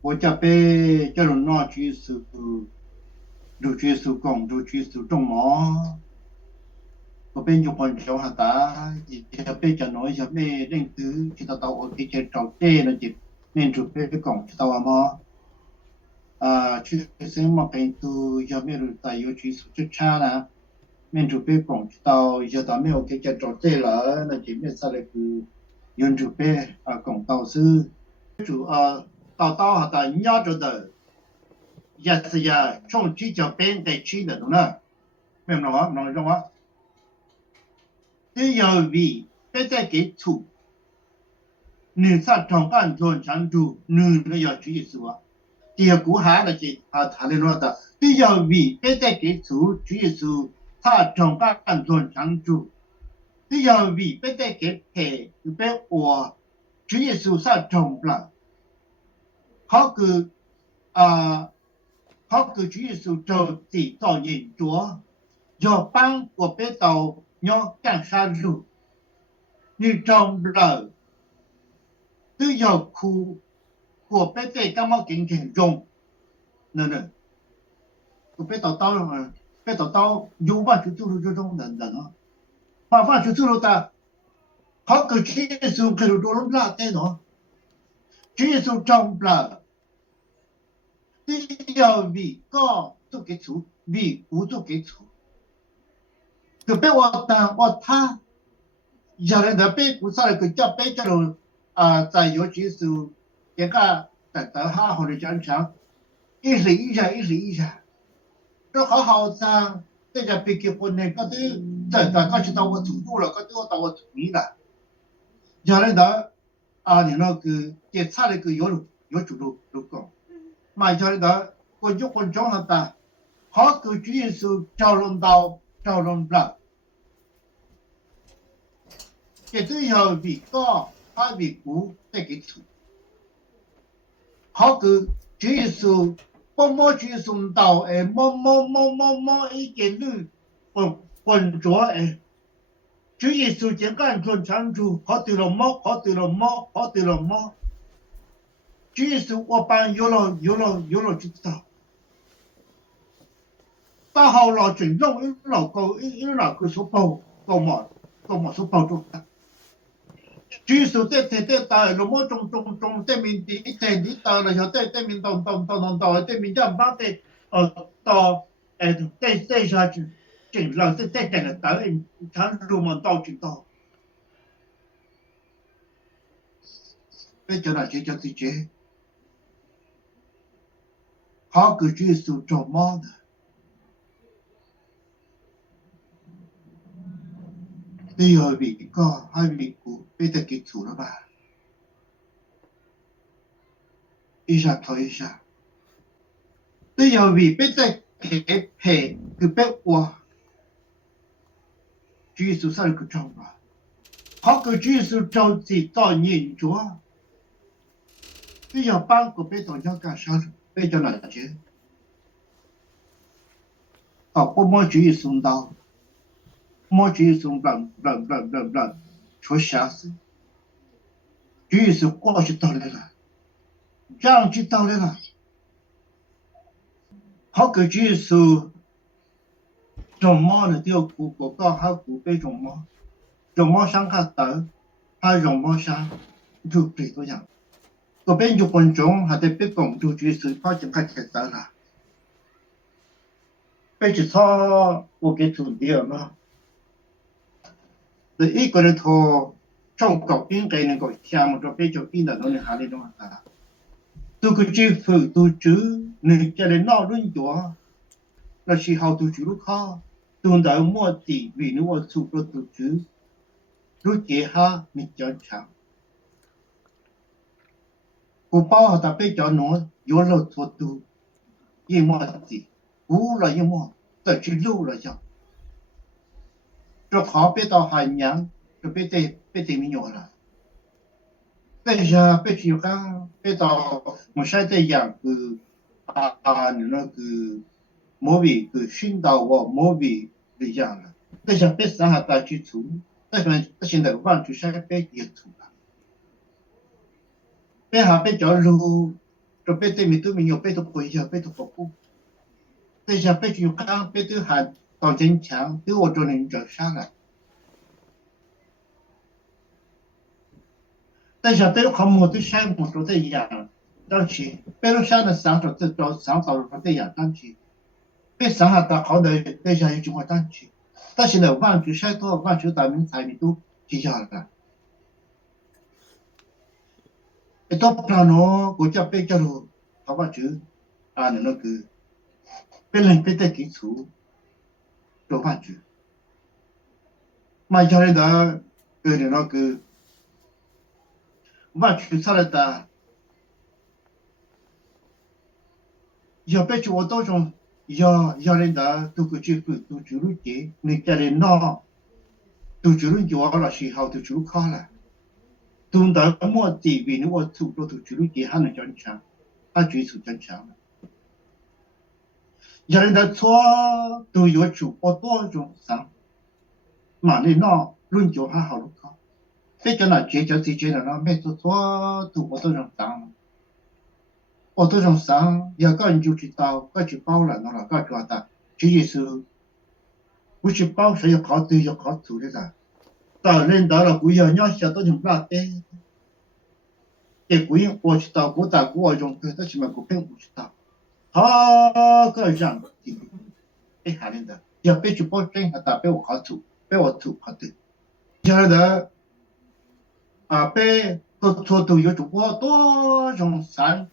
我家被叫人拿去是如去是工，如去是种毛，我被就关照下他，一下被叫น้อย一下被认知，知道到我给这找这那就nên chụp被工知道吗？去生嘛病毒下面有带有去数据差啦，nên chụp被工知道一下他没有给这找这了，那就没啥那个用chụp被工导师。到下的压着的，也是呀，从几角边在去的呢，明白吗？明白吗？只要为别在给出，你啥长干做长住，你那要注意说，第二股下那些他的那的，只要为别在给出，注意说，他长干做长住，只要为别在给配，别我，注意说啥长不了，好个啊。好个主要是做制造研究，要帮我别到要干啥路，你种不了，都要苦，我别在干嘛经常种，呢，我别到有办就做这种人啊，办就做的，好个主要是可以做弄拉的喏，主要是种不了，只要为个做给出，为不做给出，就别我他。giờ này đã biết cũng sao lại cứ cho biết cho rồi tại yếu chỉ số cái tại tại ha họ được chọn chọn ít lý ra nó khó học sang bây giờ bị cái phần này có thứ tại tại có chỉ tao có thủ đô là có thứ tao có thủ lý là giờ này đó thì nó cứ cái sao lại cứ yếu chủ đồ đồ con mà giờ này đó con chút con chó là ta họ cứ chỉ số trao lông đào cái thứ giờ vì có hay vì cũ tại cái thủ họ cứ chỉ số mò chỉ số đào mò ý cái nữ quần chúa chỉ số chỉ cần chuẩn trang chủ họ từ lòng mò chỉ số我班有了知道到后来全弄一老个số包够嘛số包做的chỉ số tết tại nó mỗi trong tết mình đi tại là giờ tết mình đồng mình giảm ba tết tao tết sao chứ chỉnh là tết là tới tháng rồi mà tao chỉnh tao bây giờ là chỉ cho tự chế họ cứ chỉ số cho món bây giờ vì có hai vị cụ bây giờ kỹ thủ đó bà一下头一下bây giờ vì bây giờ cái hệ cứ biết qua chỉ số sao cứ trong bà họ cứ chỉ số trong gì to nhìn chúa bây giờ ban của bây giờ cho cả sao bây giờ là chứ họ có mỗi chỉ số đau mỗi chỉ số lần chúa sáng chỉ số qua chỉ tao lên là让知道了，好个只是种么呢？就国家还古被种么上看到，还种么上就这个样，嗰边就观众还得被讲就只是发展开始到了，被只操我给土地了，那一个人头trong cọc tiếng cây này gọi xa một chỗ bên chỗ in là nó này hà lên đó à tôi cứ chỉ phụ tôi chứ nên cho nên nó luôn chúa là chỉ học tôi chứ lúc khó tôi đã mua tỷ vì nó mua sụp rồi tôi chứ lúc chế ha mình cho chẳng cô bao họ ta biết cho nó vô lột thuật tôi yên mua tỷ cú là yên mua tại chỉ lưu là sao cho khó biết tao hành nhắn cho biết mình nhỏ là bây giờ bây giờ bây giờ một sai đây dạng cứ nó cứ mỗi vị cứ xuyên đầu vào mỗi vị bây giờ là bây giờ biết sao ta chỉ thủ bây giờ hiện tại quan chủ sai biết gì thủ là bây giờ bây giờ lưu rồi bây giờ mình tụi mình nhiều bây giờ bây giờ bây giờ có cú bây giờ bây giờ càng bây giờ hàng tàu chiến trắng từ ô tô nên trở sang là bây giờ bây giờ không một thứ sáng một số thứ dạng đang chỉ bây giờ sáng là sáng rồi từ đó sáng tàu rồi bây giờ đang chỉ bây sáng hạt ta khó đời bây giờ chúng ta đang chỉ但是呢，万举晒多，万举大名才你都记下来。一到不然呢，国家被叫做好吧就啊，那个被人被带基础做万举，嘛家里的那个万举出来的，要被就我当中要人的都个就都就路的，你家里闹都就路就完了时候都就路考了。东德莫地为我土多土主路还能坚强，他追求坚强了。人的错都有主我多种伤，嘛你那论就还好了靠，非叫那结交之间的那没做错都我多种伤，我多种伤，要个人就知道，个去包了那了，个抓的，这也是不是包谁要考对要考土的噻，到人到了不要要想到种那的。结果我知道，我打过种的，但是嘛，我并不知道。好个样的，被喊人的，要被去保证和打被我考出，被我吐考对。有的啊，被做都有主播多种山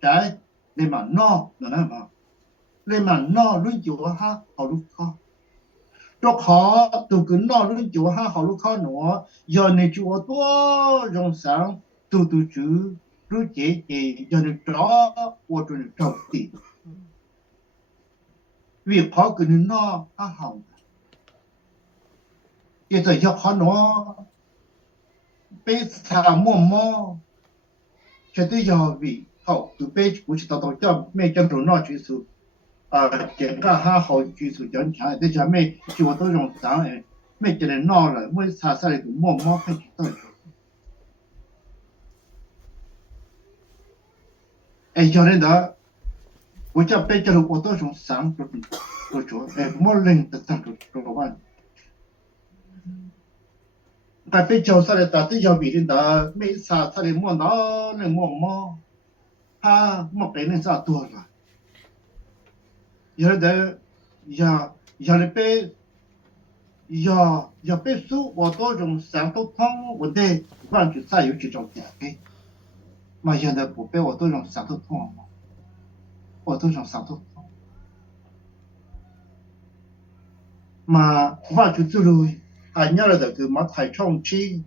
寨，你嘛孬，那嘛，你嘛孬，论就哈好路考。做考都跟孬论就哈好路考孬，要你就我多种山。都就如姐姐要你找我这里找的，为考给你拿还好，现在要考拿，被查摸摸，绝对要为好，就被不知道到叫没叫做拿就是检查还好就是讲强，这下没就我都用上哎，没给人拿了，没查下来就摸摸配知道。哎，要人的，我家被叫了我都从上都做，哎，没人的上做完。但被叫下来打对要别人的，没啥他的摸拿能摸，他没给人啥多了。有的要的被要被说我都从上都通，我得忘记再有这种点给，嘛现在不被我都从上都通了，我都从上都通，嘛忘记走路。俺家的个嘛太冲气，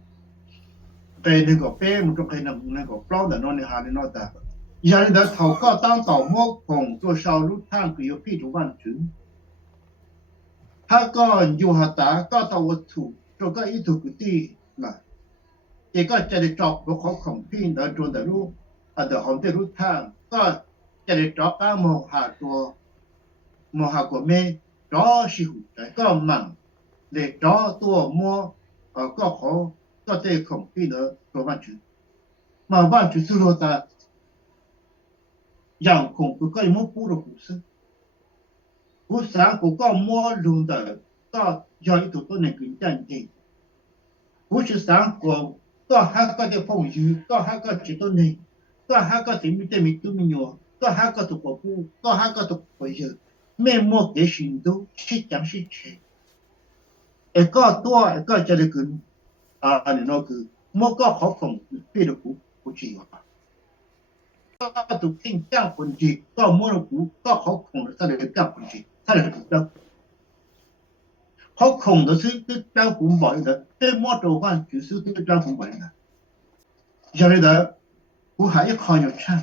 被那个被么种可以那个不老的那里哈的那的，人的头高当倒摸孔做烧路汤个有屁主万群，他个有哈达高到我土，这个一土个地了，这个这里找不好孔屁的做的路，的红的路汤个这里找个摸下过没找是虎的个忙。để cho tôi mua có khó có thể không khi nữa của bạn chủ mà bạn chủ sửa ta yang không có cái mua cũ được cũ sáng của có mua luôn đó có do ý tôi này kinh doanh gì cũ sáng của có hai cái để phong dư có hai cái chỉ tôi này có hai cái thì mình tôi mình nhỏ có hai cái tôi có cũ có hai cái tôi có giờ mấy mua cái gì đó chỉ chẳng chỉ chếtก็ตัวก็จะได้ขึ้นอันนี้ก็คือมันก็เขาคงพี่ลูกกูจีว่าก็ถูกทิ้งจ้างคนจีก็มันกูก็เขาคงจะได้จ้างคนจีถ้าได้ถูกจ้างเขาคงจะซื้อจ้างผมบ่อยนะแต่มอตัวว่าจะซื้อจ้างผมบ่อยนะอย่างนี้นะกูหายคอยอยู่ช่าง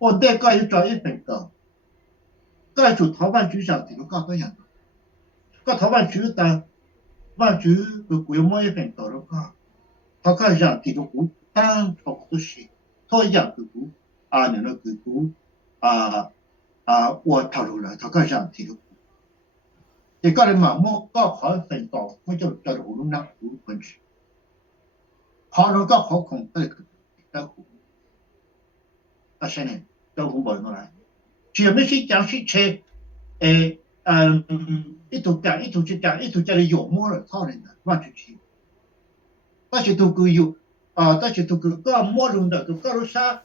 我ได้ก็有找一本个ก็จุด头办局长这个搞个样ก็头办局的万主个规模一边到了个，他看上这个股单朝都是，他养个股那个股我投入了，他看上这个股，这个人嘛，我搞好分到，我就叫做我那股分去，好了搞好空这个股，现在。都好冇落嚟。全部是讲是切，一头讲一头就讲一头讲的有么了，操人的，完全去。但是都个有但是都个么用的，个路啥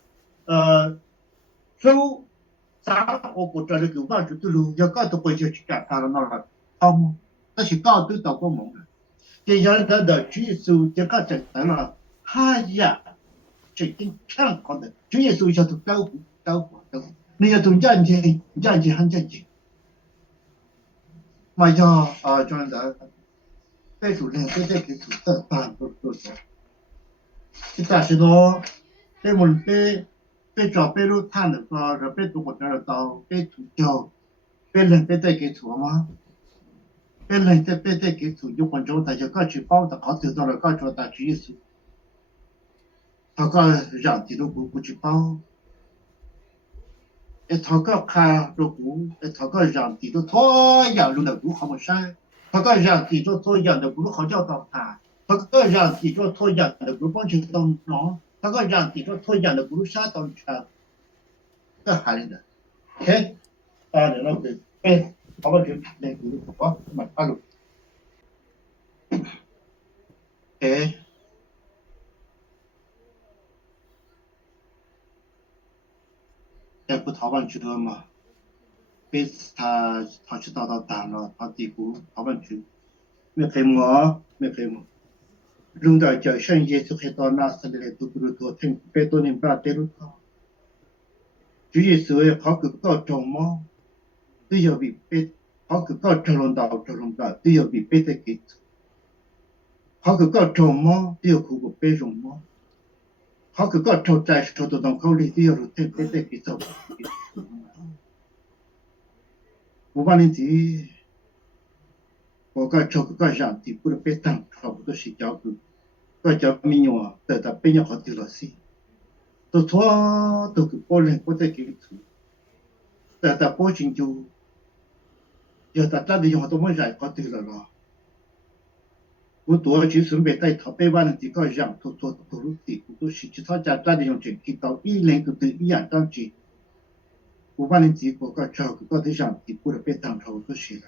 收啥我不知道个完全都路，要搞都不就去讲他了那了，好么？但是搞都到过梦了，这样的举手就搞整得了，哎呀，这真强好的，举手下头招呼，你要从战争很战争。mà do cho nên là cái chủ đề cái chủ tận toàn của chúng ta sẽ nói cái một cái trò cái lúc than được rồi cái tụ một là tàu cái chủ chiều cái lần cái chủ mà cái lần cái chủ dụng quan trọng tại cho các chỉ bao ta có từ đó là các chỗ ta chỉ sự họ có rằng thì nó cũng chỉ bao thọ có khá rồi cũng thọ có rằng thì nó thôi giờ luôn là cũng không sai thọ có rằng thì nó thôi giờ là cũng không cho tao thả thọ có rằng thì nó thôi giờ là cũng幫助當nó thọ có rằng thì nó thôi giờ là cũng sát tao chả cái hay là thế để nó cái họ có chuyện để cũng có mặt alo thế在不逃办区的嘛，被他去到打了，他底部逃办区，没黑么，扔到叫深夜就黑到那时来都不如多听，别多人不得了他，主要是为好个搞中嘛，都要比别好个搞着龙道，都要比别的给，好个搞中嘛，都要苦个别中嘛。họ cứ có trâu trái trâu tụi đồng khâu lý tiêu rồi thêm cái cái sầu bố ban nên thì có cái trâu có cái dạng thì bữa bé tăng trâu tôi sẽ cháu cứ cái cháu mình nhỏ từ tập bé nhỏ họ tiêu là gì tôi thua tôi cứ bố lên bố tới cái thứ từ tập bố chính chú giờ tập ra đi họ tôi mới giải có tiêu là lo我多去准备带头背完了这个样拖入地，我都是其他家长的用钱给到一年都得一样当去，我把你这个照顾到对象地步的被当头都是了，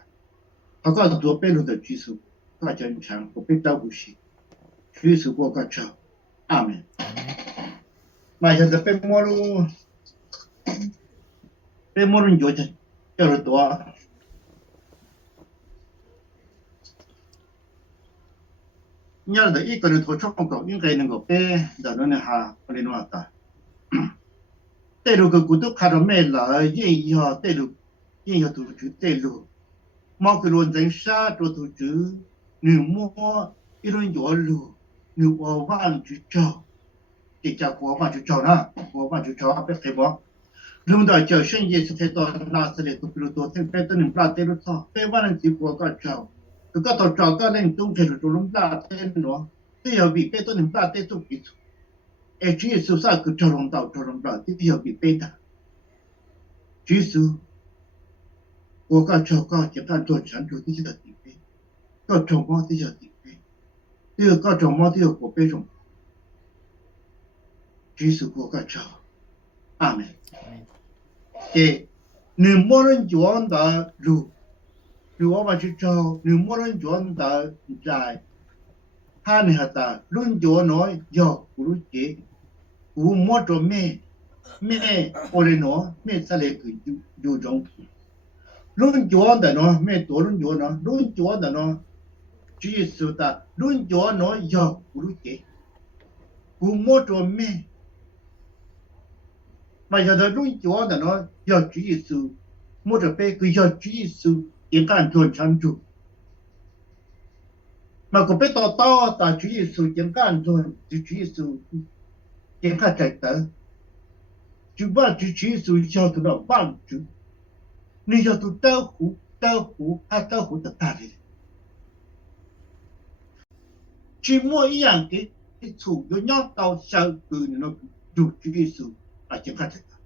他告诉多背路的举手，大家强我被照顾些，举手我个照，阿门。买下的被摸路有的要是多。nhớ là ít cái thôi trong công cộng những cái này có bé đó nó hà cái nó ta tê lu cái cụ túc khai rồi mẹ là gì họ tê lu tụ chữ tê lu mà cái luôn danh sa tụ chữ nữ mua iron gió lu nữ ở van chữ cho thì cha của van chữ cho na của van chữ cho bé cái bỏ lúc đó chờ sinh nhật sẽ to na sẽ tụ lu thêm bé tên là tê lu to bé van chữ của cái cho cái tàu trò cái lên tung cái rồi lúng ta tên nó bây giờ bị bê tôi niệm ta tên tôi bị chỉ số sao cứ trò lúng tàu bây giờ bị bê ta chỉ số của các trò các chỉ cần tuần sản xuất thì giờ bị bê các trò mò thì giờ bị bê bây giờ các trò mò thì giờ của bê rồi chỉ số của các trò amen để niệm mô lên chuẩn đã rồi如果去找你没人赚到在，他那他论赚nói有不如这，我没做咩，我来nói咩啥来个有种，论赚的nói咩多论赚呢，论赚的nói只是的论赚nói有不如这，我没做咩，mà giờ đó论赚的nói有只是没做别个有只是。一干做成主，mà có biết to ta chủ yếu sự kiện can rồi chủ yếu sự kiện khác chạy tới chủ yếu sự cho tụi nó bằng chủ nếu cho tụi tao hủ tất cả đi chỉ mỗi ý rằng cái chủ yếu nhau tao sao từ nó chủ yếu sự kiện khác chạy tới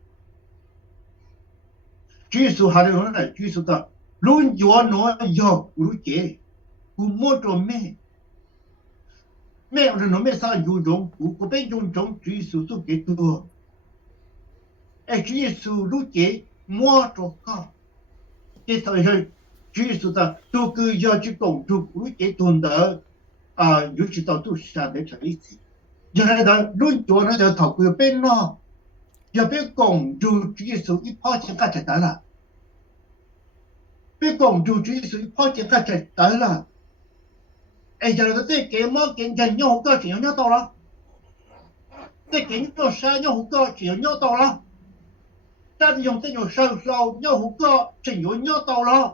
chủ yếu sự hai đứa này chủ yếu sự ta luôn cho nó giờ của chế của mua cho mẹ rồi nó mẹ sao dùng giống của bên dùng giống chỉ sử dụng cáiตัว主耶稣如今摸着高，这头是主耶稣的都个要去共主如今懂得尤其到都上的城里去，原来的论做那条头个边咯，要被共主耶稣一抛钱干就得了，被共主耶稣一抛钱干就得了。giờ là cái kiếm mà kiếm chân nhau cơ chỉ nhau to lắm, cái kiếm cho sai nhau cơ chỉ nhau to lắm, ta thì dùng cái nhau sâu sâu nhau cơ chỉ nhau to lắm,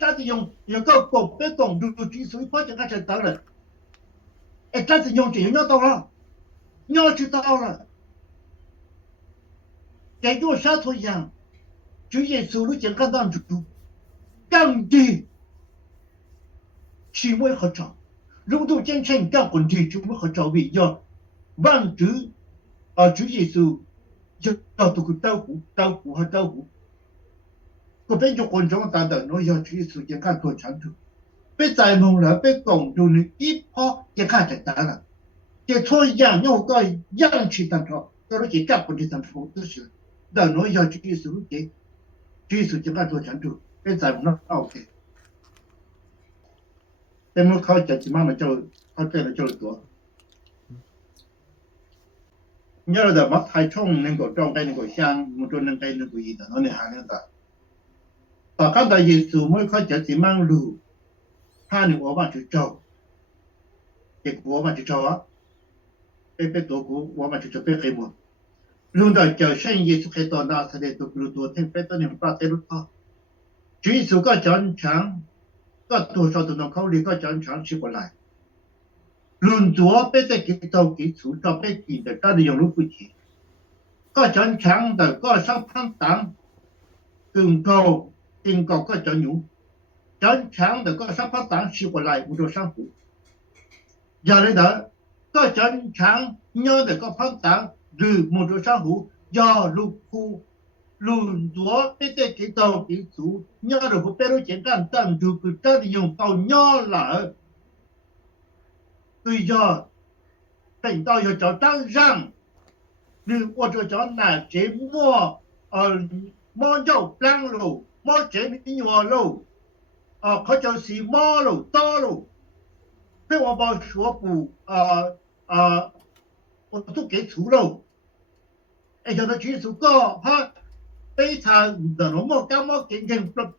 ta thì dùng cái cột cái cột du chỉ suy phát triển cái trận tới rồi, ta thì dùng chỉ nhau to lắm, nhau chỉ to rồi, cái chỗ sao thôi rằng, Chúa Giêsu lúc chẳng can đảm chủ, càng đi chỉ mới khó chọn. Lúc đầu chân thành các quân thì chúng mới khó trò bị do văn chữ Chúa Giêsu cho tụi cái đau khổ hay đau khổ có bên cho quân chúng ta đợi nói do Chúa Giêsu chẳng can tội chẳng được bên tại mong là bên cộng đồng ít ho chẳng can chẳng ta là chỉ thôi dạng nhau coi dạng chỉ tạm thọ đó chỉ các quân thì tạm thọ tức là đợi nói do Chúa Giêsu lúc Chúa Giêsu chẳng can tội chẳng được bên tại nó ok em muốn khơi chạy chỉ mang là cho khơi chạy là cho đượcตัวnhớ là mất hai trong nên có trong cái nên có sang một trong nên cái nên có gì đó nó nên hàng nên ta và các đại Giêsu mới khơi chạy chỉ mang lù hai người ở bên chỗ châu cái của bên chỗ châu á cái tổ của ở bên chỗ châu cái một luôn đó chờ sinh Giêsu cái tổ nào sẽ để tổ thêm cái tổ niệm ba tên lúc đó Chúa Giêsu có chọn chẳngก็ตัวชาวตัวน้องเขาเรียกก็จะฉันชิบอะไรลุนตัวเป็นแต่กิจกิจสุดจะเป็นกินแต่ก็ได้ยังรู้กุศลก็ฉันฉันแต่ก็สักพันตังกึ่งเก่าติงเก่าก็จะอยู่ฉันฉันแต่ก็สักพันตังชิบอะไรอุดมสังหูอย่าเลยเด้อก็ฉันฉันเนื้อแต่ก็พันตังหรืออุดมสังหูอย่าลูกคู่luồn chúa cái cái tàu cái chú nhớ được một bên chiến tranh tăng chủ cứ ta thì dùng tàu nhớ là bây giờ tỉnh tàu giờ cho tăng rằng nhưng qua cho là chế mua dầu lăng lù mua chế những nhiều lù có cho xí mua lù to lù cái hoa bao số bù tôi cái chú lù ấy cho nó chỉ số co ha bây giờ nó một cái mà cái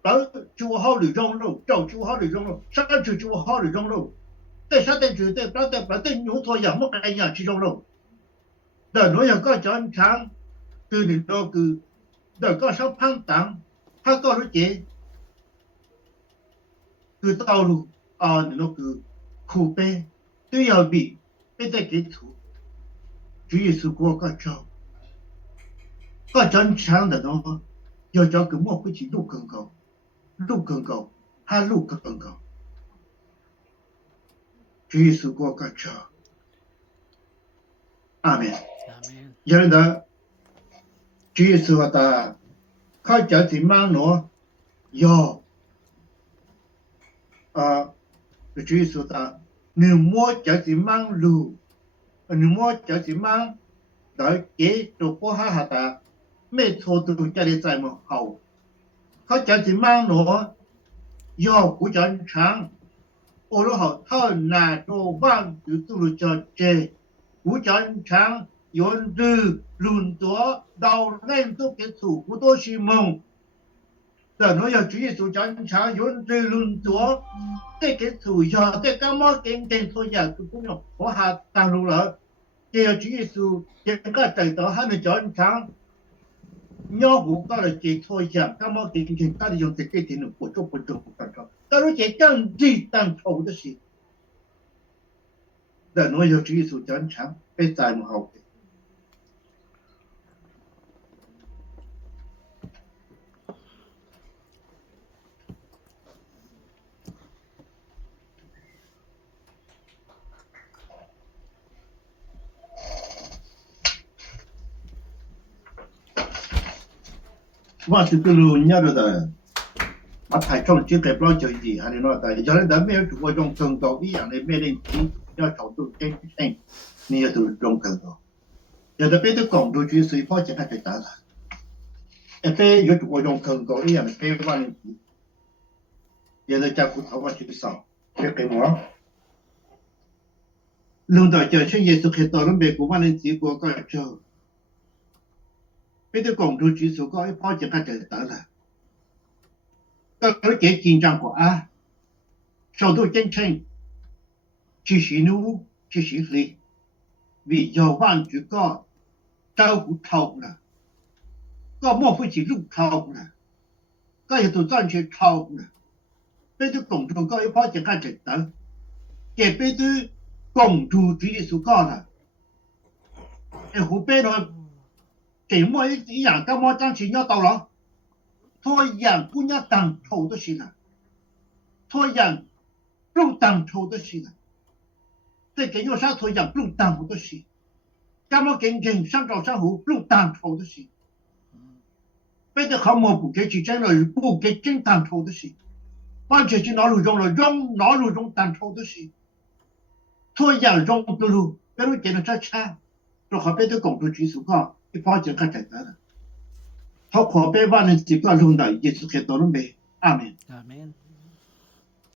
tới chùa hao lử rong luôn, trầu chùa hao lử rong luôn, sát cái chùa hao lử rong luôn, tại sao tên chùa tên nhũ thôi giờ mất cái nhà chỉ rong luôn, đời nói giờ có chọn sáng, từ đến đó cứ đời có sáu phăng tặng, hai có lúc chế, cứ tàu luôn, nó cứ khổ bê, tôi giờ bị bây giờ cái thủ, Chúa Giêsu qua có cho có chân sáng là nó giờ cho cái một cái chỉ lúc cần cầu hai lúc cần cầu Chúa Giêsu qua cả cho Amen giờ này đó Chúa Giêsu ta khai trở thì mang nó giờ Chúa Giêsu ta nếu mua trở thì mang lù nếu mua trở thì mang đợi kế đồ của hai ta mấy thô từ gia đình tại một hậu,เขาจะสิมั่งหนูย่อกูจะช้างโอโลหะเท่านาโตบ้างอยู่ตุลุจเจกูจะช้างยนดื้อลุนตัวดาวเล่นตุกเกสูกูโตชิมงแต่หนูอยากจุยสุจันช้างยนดื้อลุนตัวเตเกสูยอเตกามอเก่งเก่งตัวอย่างคือพวกเราขอหาตาลูละเจ้าจุยสุเจ้าก็ใจต่อให้หนูจันช้างnhớ vụ có là chỉ thôi chẳng các món tiền tiền ta dùng tiền cái tiền của chỗ cần cho ta nói chỉ cần gì tăng thầu đó gì để nói cho chỉ số chán chẳng bây giờ mà họcว่าสิตัวรู้เนี่ยเราแต่มาถ่ายช่องชื่อเก็บร้อยเจอจีฮันนี่เนาะแต่ย้อนแต่ไม่ถูกว่าตรงตรงตัวอีอย่างนี้ไม่ได้ที่ยอดเขาตัวเก่งนี่จะตัวตรงกันตัวอย่าจะไปตัวกล่องดูชื่อสุยพ่อจะให้ใจตาละ被有我用更高一样的被万人机，也在家骨头发去扫，别给我。领导叫请耶稣看到了美国万人机国个就，被的公主举手高一跑进看就得了，个给紧张过啊，首都真诚，继续努，继续力，为要万主高，照顾透了，个莫非是路透了，个也都站去透了，被的公主高一跑进看就得，给被的公主举手高了，哎，湖北了。这么一样，干嘛张起要到了？他养姑娘当头的事了，他养不当头的事了，这个有啥他养不当头的事？干嘛跟人上朝上户不当头的事？别的好么不给去讲了，不给真当头的事，完全是哪路中了，用哪路中当头的事？他养中的路，别人见了这差，说好别的公主举手讲，一跑就看简单了。他可别把人这个弄到一直看到了没？阿门。Amen.